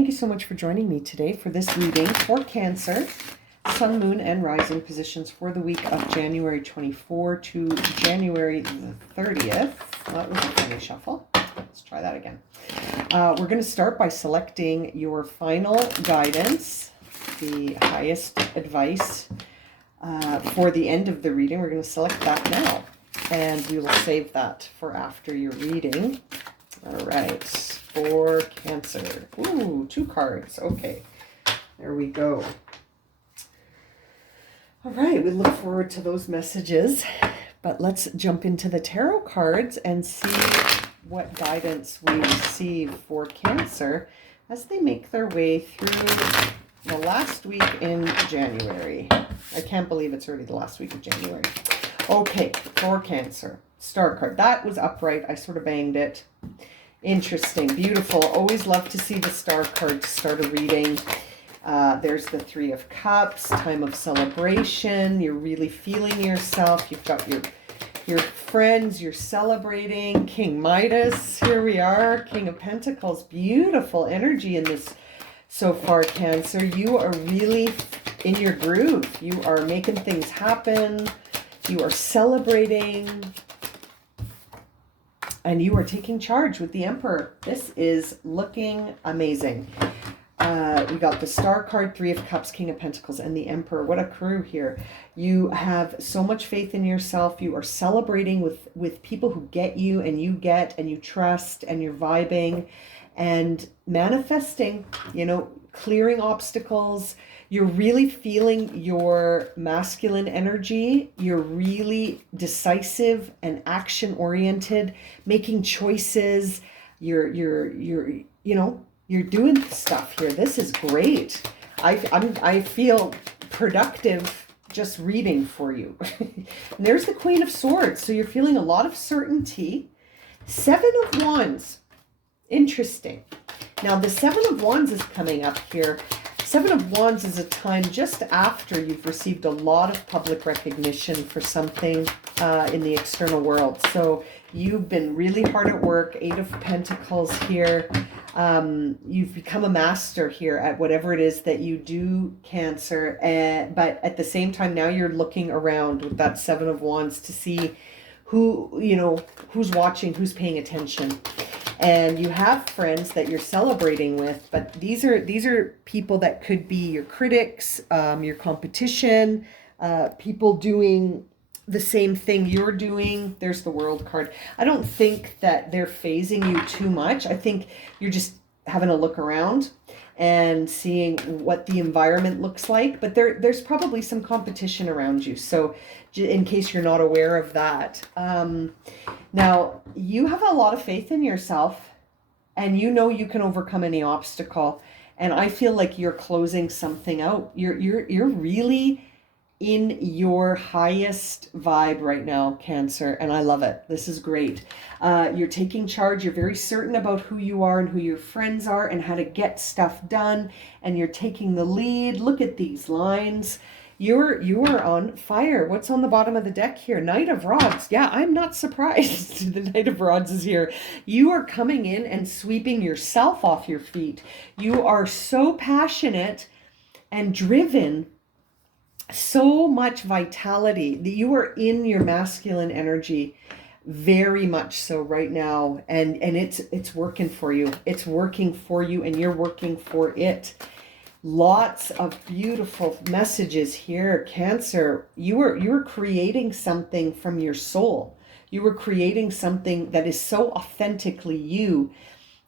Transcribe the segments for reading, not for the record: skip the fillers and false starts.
thank you so much for joining me today for this reading for Cancer, Sun, Moon, and Rising positions for the week of January 24 to January the 30th. That was a funny shuffle. Let's try that again. We're going to start by selecting your final guidance, the highest advice for the end of the reading. We're going to select that now, and we will save that for after your reading. All right, for Cancer. Ooh, 2 cards. Okay, there we go. All right, we look forward to those messages, but let's jump into the tarot cards and see what guidance we receive for Cancer as they make their way through the last week in January. I can't believe it's already the last week of January. Okay, for Cancer. Star card. That was upright. I sort of banged it. Interesting. Beautiful. Always love to see the star card to start a reading. There's the 3 of Cups, time of celebration. You're really feeling yourself. You've got your friends. You're celebrating. King Midas. Here we are. King of Pentacles. Beautiful energy in this so far, Cancer. You are really in your groove. You are making things happen. You are celebrating. And you are taking charge with the Emperor. This is looking amazing. We got the Star card, 3 of Cups, King of Pentacles, and the Emperor. What a crew here. You have so much faith in yourself. You are celebrating with people who get you, and you get, and you trust, and you're vibing and manifesting, you know, clearing obstacles. You're really feeling your masculine energy. You're really decisive and action oriented, making choices. You're doing stuff here. This is great. I feel productive just reading for you. And there's the Queen of Swords. So you're feeling a lot of certainty. 7 of Wands. Interesting. Now the 7 of Wands is coming up here. 7 of Wands is a time just after you've received a lot of public recognition for something in the external world. So you've been really hard at work. 8 of Pentacles here. You've become a master here at whatever it is that you do, Cancer. But at the same time, now you're looking around with that 7 of Wands to see who's watching, who's paying attention. And you have friends that you're celebrating with, but these are people that could be your critics, your competition, people doing the same thing you're doing. There's the World card. I don't think that they're phasing you too much. I think you're just having a look around and seeing what the environment looks like, but there's probably some competition around you. So in case you're not aware of that. Now, you have a lot of faith in yourself, and you know you can overcome any obstacle. And I feel like you're closing something out. You're really in your highest vibe right now, Cancer, and I love it. This is great. You're taking charge. You're very certain about who you are and who your friends are and how to get stuff done, and you're taking the lead. Look at these lines. You are on fire. What's on the bottom of the deck here? Knight of Rods. Yeah, I'm not surprised. The Knight of Rods is here. You are coming in and sweeping yourself off your feet. You are so passionate and driven. So much vitality. You are in your masculine energy very much so right now. And it's working for you. It's working for you, and you're working for it. Lots of beautiful messages here, Cancer. You were creating something from your soul. You were creating something that is so authentically you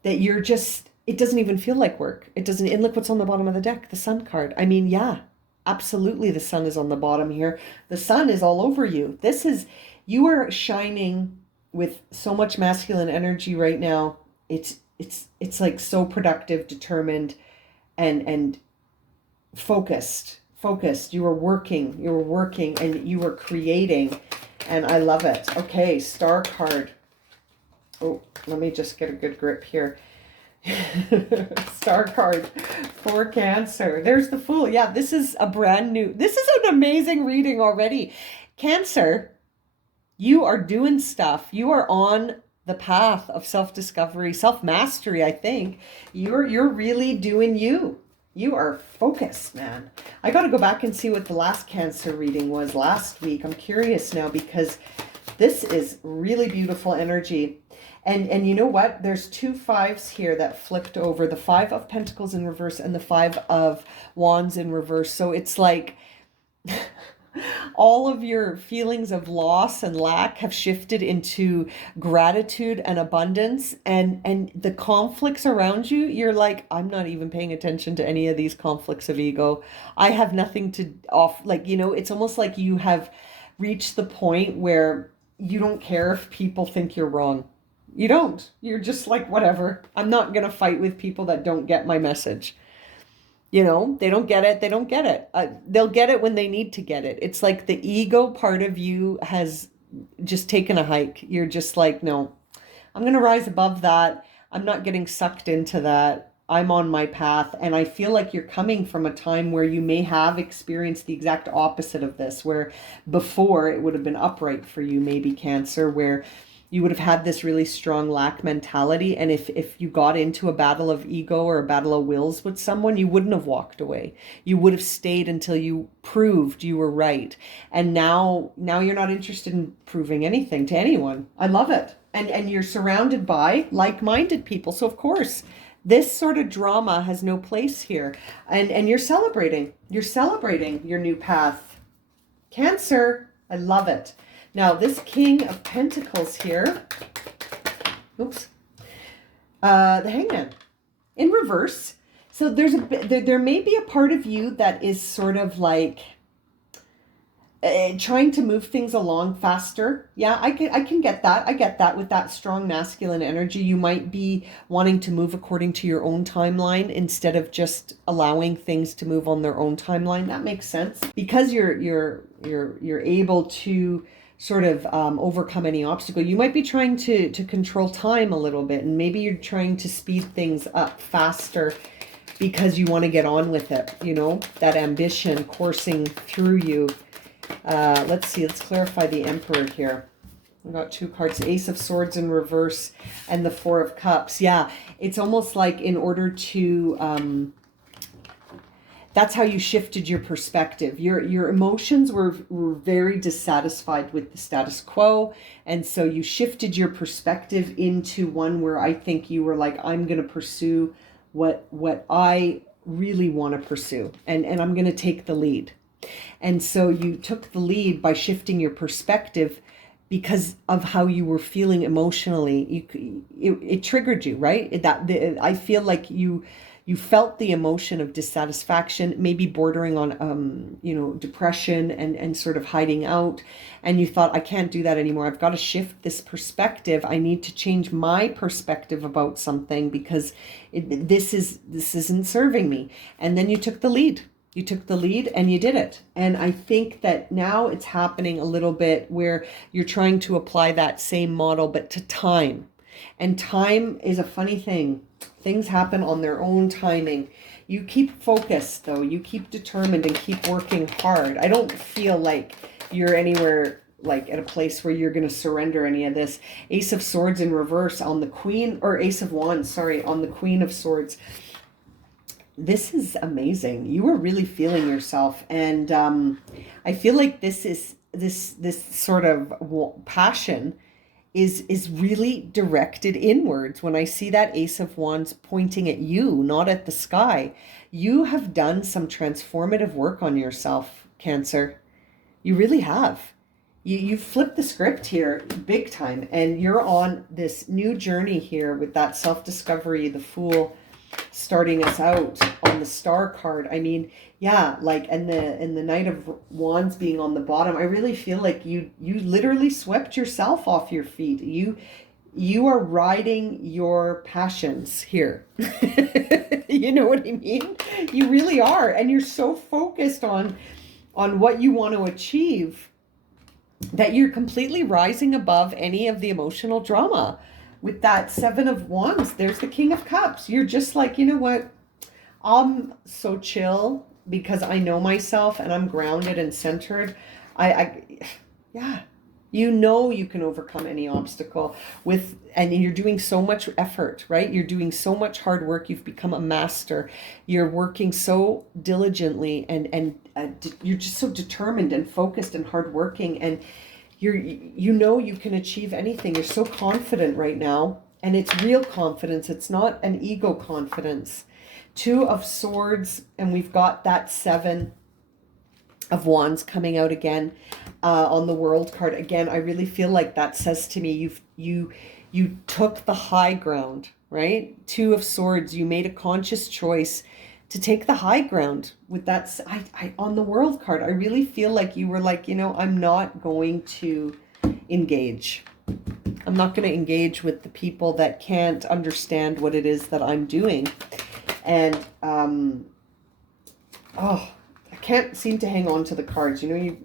that you're just, it doesn't even feel like work. It doesn't. And look what's on the bottom of the deck, the Sun card. I mean, yeah, absolutely. The sun is on the bottom here. The sun is all over you. You are shining with so much masculine energy right now. It's like so productive, determined, and focused. You are working, and you are creating, and I love it. Okay, Star card. Oh, let me just get a good grip here. Star card for Cancer. There's the Fool. Yeah, this is an amazing reading already. Cancer, you are doing stuff. You are on the path of self-discovery, self-mastery, I think. You're really doing you. You are focused, man. I got to go back and see what the last Cancer reading was last week. I'm curious now because this is really beautiful energy. And you know what? There's two fives here that flipped over, the Five of Pentacles in reverse and the Five of Wands in reverse. So it's like all of your feelings of loss and lack have shifted into gratitude and abundance, and the conflicts around you, you're like, I'm not even paying attention to any of these conflicts of ego. I have nothing to off, like, it's almost like you have reached the point where you don't care if people think you're wrong. You don't. You're just like, whatever. I'm not going to fight with people that don't get my message. They don't get it. They don't get it. They'll get it when they need to get it. It's like the ego part of you has just taken a hike. You're just like, no, I'm going to rise above that. I'm not getting sucked into that. I'm on my path. And I feel like you're coming from a time where you may have experienced the exact opposite of this, where before it would have been upright for you, maybe Cancer, where you would have had this really strong lack mentality. And if you got into a battle of ego or a battle of wills with someone, you wouldn't have walked away. You would have stayed until you proved you were right. And now you're not interested in proving anything to anyone. I love it. And you're surrounded by like-minded people. So of course, this sort of drama has no place here. And you're celebrating. You're celebrating your new path. Cancer, I love it. Now, this King of Pentacles here, oops, the Hangman in reverse. So there may be a part of you that is sort of like trying to move things along faster. Yeah, I can get that. I get that with that strong masculine energy. You might be wanting to move according to your own timeline instead of just allowing things to move on their own timeline. That makes sense because you're able to sort of overcome any obstacle. You might be trying to control time a little bit, and maybe you're trying to speed things up faster because you want to get on with it, that ambition coursing through you. Let's see, let's clarify the Emperor here. I've got two cards, Ace of Swords in reverse and the Four of Cups. Yeah, it's almost like in order to that's how you shifted your perspective. Your emotions were very dissatisfied with the status quo. And so you shifted your perspective into one where I think you were like, I'm going to pursue what I really want to pursue. And I'm going to take the lead. And so you took the lead by shifting your perspective because of how you were feeling emotionally. It triggered you, right? I feel like you felt the emotion of dissatisfaction, maybe bordering on, depression and sort of hiding out. And you thought, I can't do that anymore. I've got to shift this perspective. I need to change my perspective about something because this isn't serving me. And then you took the lead. You took the lead and you did it. And I think that now it's happening a little bit where you're trying to apply that same model, but to time. And time is a funny thing. Things happen on their own timing. You keep focused, though. You keep determined and keep working hard. I don't feel like you're anywhere like at a place where you're going to surrender any of this. Ace of Swords in reverse on the Queen, or Ace of Wands, sorry, on the Queen of Swords. This is amazing. You are really feeling yourself. And I feel like this sort of passion is really directed inwards. When I see that Ace of Wands pointing at you, not at the sky, you have done some transformative work on yourself, Cancer. You really have. You flipped the script here big time, and you're on this new journey here with that self-discovery, the Fool starting us out on the Star card. I mean, yeah, like, and the Knight of Wands being on the bottom, I really feel like you literally swept yourself off your feet. You are riding your passions here. You know what I mean? You really are. And you're so focused on what you want to achieve that you're completely rising above any of the emotional drama. With that Seven of Wands, there's the King of Cups. You're just like, you know what? I'm so chill because I know myself and I'm grounded and centered. Yeah. You know you can overcome any obstacle and you're doing so much effort, right? You're doing so much hard work. You've become a master. You're working so diligently and you're just so determined and focused and hardworking. And you know you can achieve anything. You're so confident right now. And it's real confidence. It's not an ego confidence. Two of Swords, and we've got that Seven of Wands coming out again on the World card. Again, I really feel like that says to me, you took the high ground, right? Two of Swords, you made a conscious choice to take the high ground with that. On the World card, I really feel like you were like, I'm not going to engage. I'm not going to engage with the people that can't understand what it is that I'm doing. And, I can't seem to hang on to the cards. I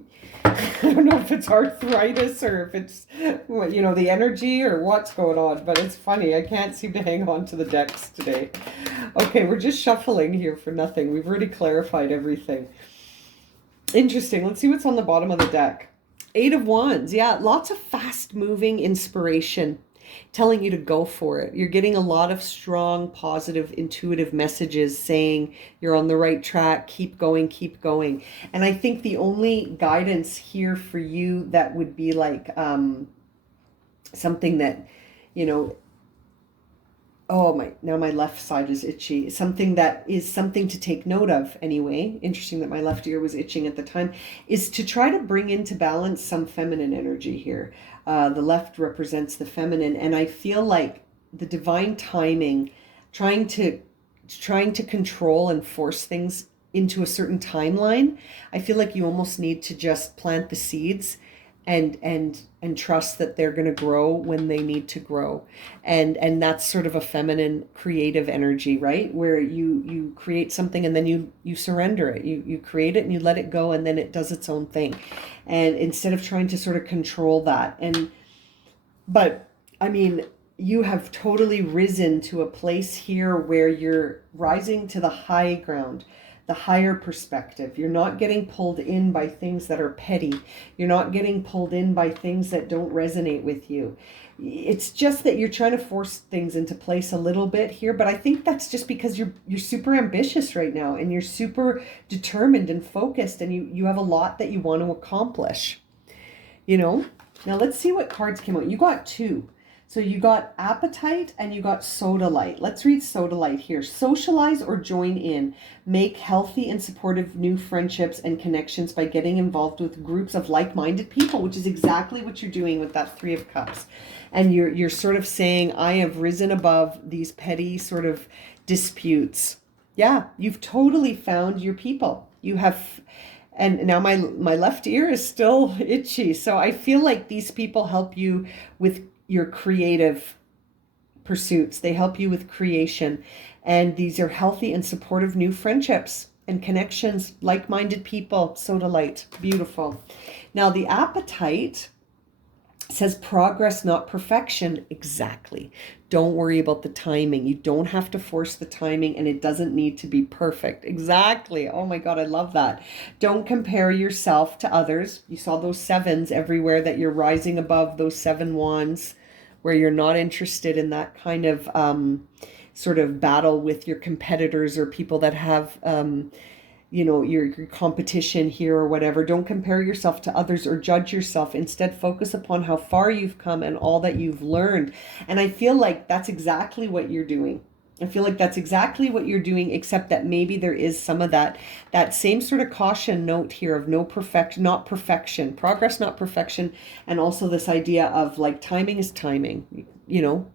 don't know if it's arthritis or if it's, the energy or what's going on, but it's funny. I can't seem to hang on to the decks today. Okay, we're just shuffling here for nothing. We've already clarified everything. Interesting. Let's see what's on the bottom of the deck. Eight of Wands. Yeah, lots of fast-moving inspiration telling you to go for it. You're getting a lot of strong, positive, intuitive messages saying you're on the right track, keep going, keep going. And I think the only guidance here for you that would be like something that, now my left side is itchy. Something that is something to take note of anyway. Interesting that my left ear was itching at the time. Is to try to bring into balance some feminine energy here. The left represents the feminine, and I feel like the divine timing, trying to control and force things into a certain timeline. I feel like you almost need to just plant the seeds and trust that they're going to grow when they need to grow. And that's sort of a feminine creative energy, right? Where you create something and then you surrender it. You create it and you let it go, and then it does its own thing. And instead of trying to sort of control that. But I mean, you have totally risen to a place here where you're rising to the high ground, the higher perspective. You're not getting pulled in by things that are petty. You're not getting pulled in by things that don't resonate with you. It's just that you're trying to force things into place a little bit here, but I think that's just because you're super ambitious right now, and you're super determined and focused, and you have a lot that you want to accomplish. Now let's see what cards came out. You got two. So you got Appetite and you got Sodalite. Let's read Sodalite here. Socialize or join in. Make healthy and supportive new friendships and connections by getting involved with groups of like-minded people, which is exactly what you're doing with that Three of Cups. And you're sort of saying, I have risen above these petty sort of disputes. Yeah, you've totally found your people. You have... And now my left ear is still itchy. So I feel like these people help you with your creative pursuits. They help you with creation. And these are healthy and supportive new friendships and connections, like-minded people. Sodalite, beautiful. Now the Appetite says progress, not perfection. Exactly. Don't worry about the timing. You don't have to force the timing, and it doesn't need to be perfect. Exactly. Oh my God, I love that. Don't compare yourself to others. You saw those sevens everywhere, that you're rising above those 7 wands, where you're not interested in that kind of sort of battle with your competitors or people that have your competition here or whatever. Don't compare yourself to others or judge yourself. Instead, focus upon how far you've come and all that you've learned. And I feel like that's exactly what you're doing. I feel like that's exactly what you're doing, except that maybe there is some of that same sort of caution note here of not perfection, progress, not perfection. And also this idea of like timing is timing.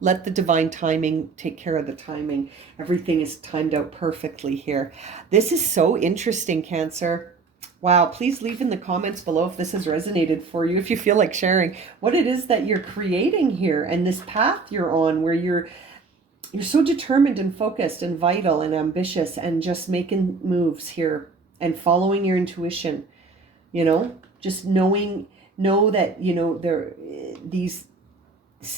Let the divine timing take care of the timing. Everything is timed out perfectly here. This is so interesting, Cancer. Wow, please leave in the comments below if this has resonated for you, if you feel like sharing what it is that you're creating here and this path you're on, where you're so determined and focused and vital and ambitious and just making moves here and following your intuition, just know that, these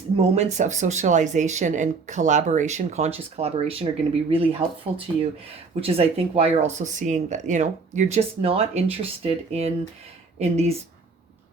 moments of socialization and collaboration, conscious collaboration, are going to be really helpful to you, which is, I think, why you're also seeing that, you're just not interested in these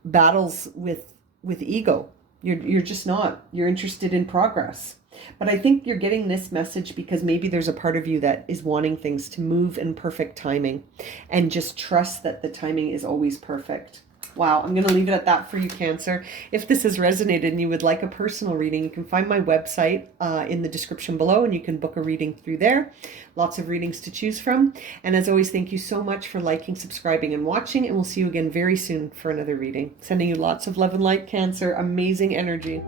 battles with with ego. You're just not. You're interested in progress. But I think you're getting this message because maybe there's a part of you that is wanting things to move in perfect timing, and just trust that the timing is always perfect. Wow, I'm going to leave it at that for you, Cancer. If this has resonated and you would like a personal reading, you can find my website in the description below, and you can book a reading through there. Lots of readings to choose from. And as always, thank you so much for liking, subscribing, and watching, and we'll see you again very soon for another reading. Sending you lots of love and light, Cancer. Amazing energy.